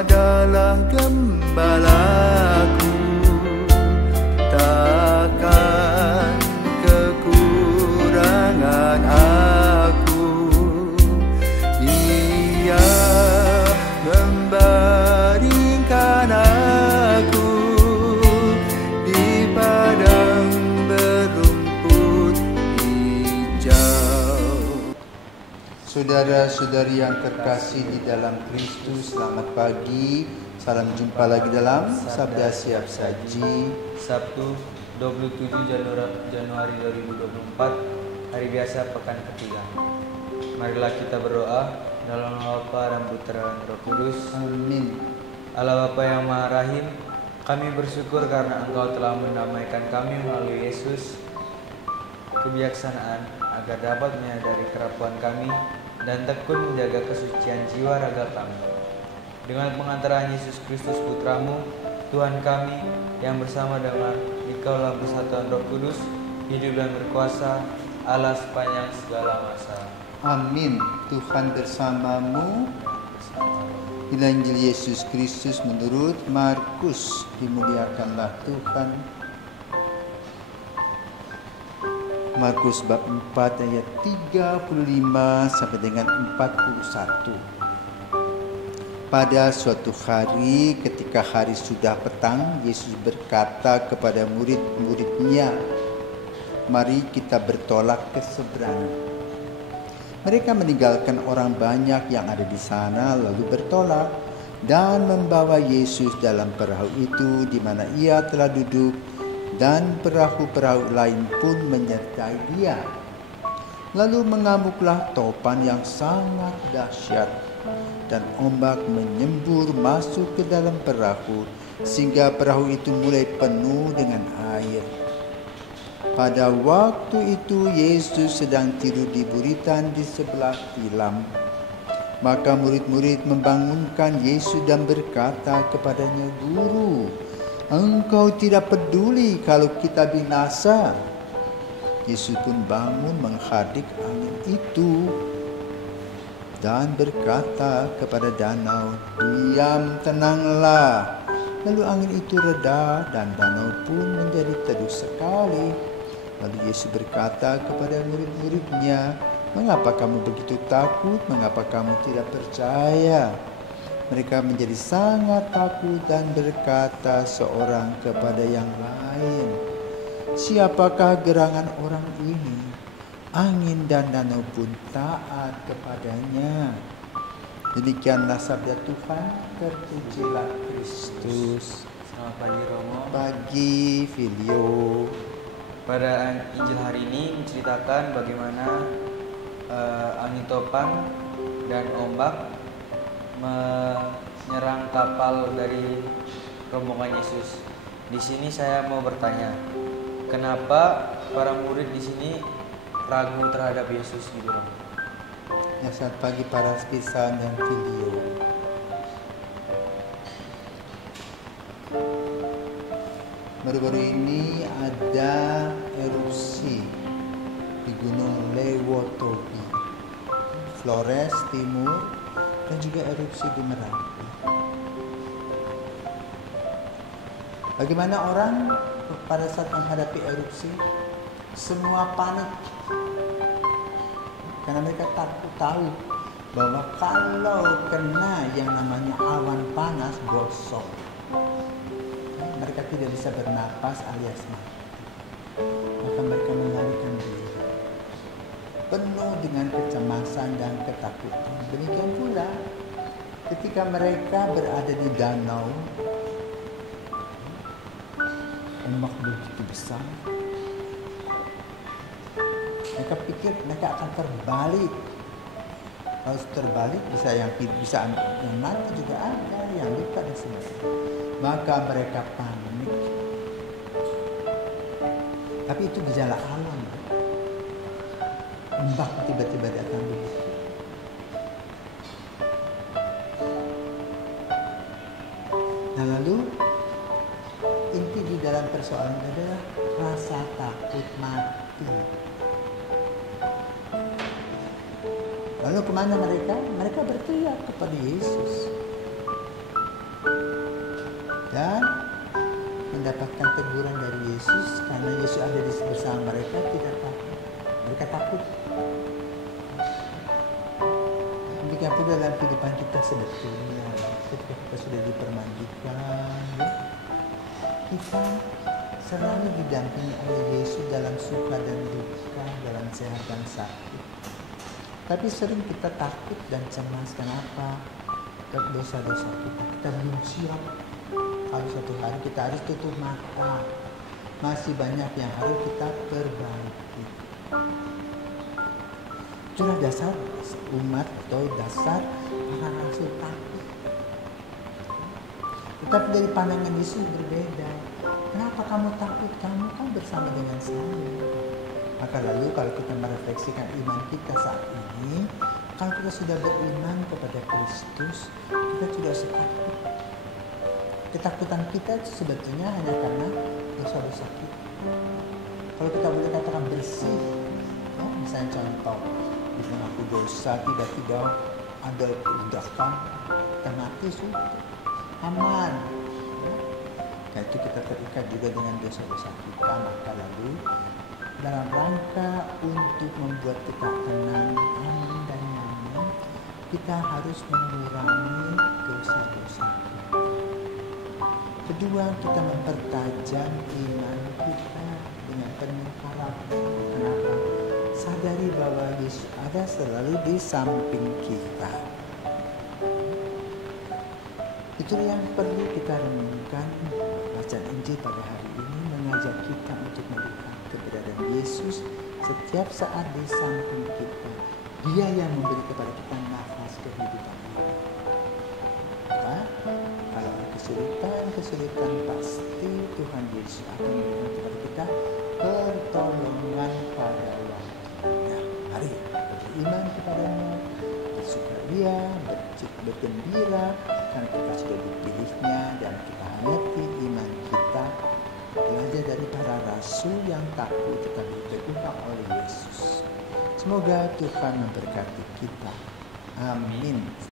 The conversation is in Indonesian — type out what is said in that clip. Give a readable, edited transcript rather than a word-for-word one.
adalah gembalaku, takkan kekurangan aku. Ia membaringkan aku di padang berumput hijau. Saudara-saudari yang terkasih di dalam Kristus, selamat pagi. Salam jumpa lagi dalam Sabda Siap Saji, Sabtu 27 Januari 2024, hari biasa pekan ketiga. Marilah kita berdoa. Dalam nama Bapa dan Putra dan Roh Kudus. Amin. Allah Bapa yang Maha Rahim, kami bersyukur karena Engkau telah mendamaikan kami melalui Yesus, kebijaksanaan agar dapat menyadari kerapuan kami dan tekun menjaga kesucian jiwa raga kami. Dengan pengantaran Yesus Kristus Putramu, Tuhan kami, yang bersama dengan Dikau dalam persatuan Roh Kudus, hidup dan berkuasa Allah sepanjang segala masa. Amin. Tuhan bersamamu. Inilah Injil Yesus Kristus menurut Markus. Dimuliakanlah Tuhan. Markus bab 4 ayat 35 sampai dengan 41. Pada suatu hari ketika hari sudah petang, Yesus berkata kepada murid-muridnya, "Mari kita bertolak ke seberang." Mereka meninggalkan orang banyak yang ada di sana lalu bertolak dan membawa Yesus dalam perahu itu di mana ia telah duduk, dan perahu-perahu lain pun menyertai dia. Lalu mengamuklah topan yang sangat dahsyat, dan ombak menyembur masuk ke dalam perahu sehingga perahu itu mulai penuh dengan air. Pada waktu itu Yesus sedang tidur di buritan di sebelah tilam. Maka murid-murid membangunkan Yesus dan berkata kepadanya, "Guru, Engkau tidak peduli kalau kita binasa." Yesus pun bangun menghadik angin itu dan berkata kepada danau, "Diam, tenanglah." Lalu angin itu reda dan danau pun menjadi teduh sekali. Lalu Yesus berkata kepada murid-muridnya, "Mengapa kamu begitu takut? Mengapa kamu tidak percaya?" Mereka menjadi sangat takut dan berkata seorang kepada yang lain, "Siapakah gerangan orang ini? Angin dan danau pun taat kepadanya." Demikianlah sabda Tuhan. Terpujilah Kristus. Selamat pagi Romo. Pagi Filio. Pada Injil hari ini menceritakan bagaimana angin topan dan ombak menyerang kapal dari rombongan Yesus. Di sini saya mau bertanya, kenapa para murid di sini ragu terhadap Yesus gitu, Romo? Ya, selamat pagi para spisan dan Filio. Baru-baru ini ada erupsi di Gunung Lewotobi, Flores Timur, dan juga erupsi di Merapi. Bagaimana orang pada saat menghadapi erupsi? Semua panik, karena mereka takut tahu bahwa kalau kena yang namanya awan panas gosong, mereka tidak bisa bernapas alias mati. Maka mereka melarikan diri, penuh dengan kecemasan dan ketakutan. Demikian pula ketika mereka berada di danau, ombak begitu besar. Mereka pikir mereka akan terbalik. Kalau terbalik bisa yang mati juga ada, yang luka dan sebagainya. Maka mereka panik. Tapi itu gejala alam. Ombak tiba-tiba datang begitu. Nah, lalu inti di dalam persoalan adalah rasa takut mati. Lalu kemana mereka? Mereka berteriak kepada Yesus. dan mendapatkan teguran dari Yesus karena Yesus ada di bersama mereka, tidak takut. Mereka takut. Demikian pula dalam kehidupan kita sebetulnya, ketika kita sudah dipermandikan, kita selalu didampingi oleh Yesus dalam suka dan duka, dalam sehat dan sakit. Tapi sering kita takut dan cemas. Kenapa? Dosa-dosa kita belum siap. Kalau suatu hari kita harus tutup mata, masih banyak yang harus kita perbaiki. Itulah dasar umat atau dasar para rasul takut. Tetapi dari pandangan Yesus berbeda. Kenapa kamu takut? Kamu kan bersama dengan saya. Maka lalu kalau kita merefleksikan iman kita saat ini, kalau kita sudah beriman kepada Kristus, kita tidak usah takut. Ketakutan kita itu sebetulnya hanya karena dosa-dosa kita. Kalau kita boleh katakan bersih, ya, misalnya contoh, bila aku dosa tiba-tiba ada ledakan, kita mati sudah aman. Ya. Nah, itu kita terikat juga dengan dosa-dosa kita. Maka lalu dalam rangka untuk membuat kita tenang, aman dan nyaman, kita harus mengurangi dosa-dosa kita. Kedua, kita mempertajam iman kita dengan penuh harapan. Kenapa? Sadari bahwa Yesus ada selalu di samping kita. Itu yang perlu kita renungkan. Bacaan Injil pada hari ini mengajak kita untuk melihat keberadaan Yesus setiap saat di samping kita. Dia yang memberi kepada kita nafas kehidupan. Kalau ada kesulitan pasti Tuhan Yesus akan memberikan kepada kita pertolongan pada waktunya. Mari beriman kepada-Nya, bersukaria, bergembira karena kita sudah dipilihnya, dan kita hayati iman kita, belajar dari para rasul yang takut tetapi dipegang oleh Yesus. Semoga Tuhan memberkati kita. Amin.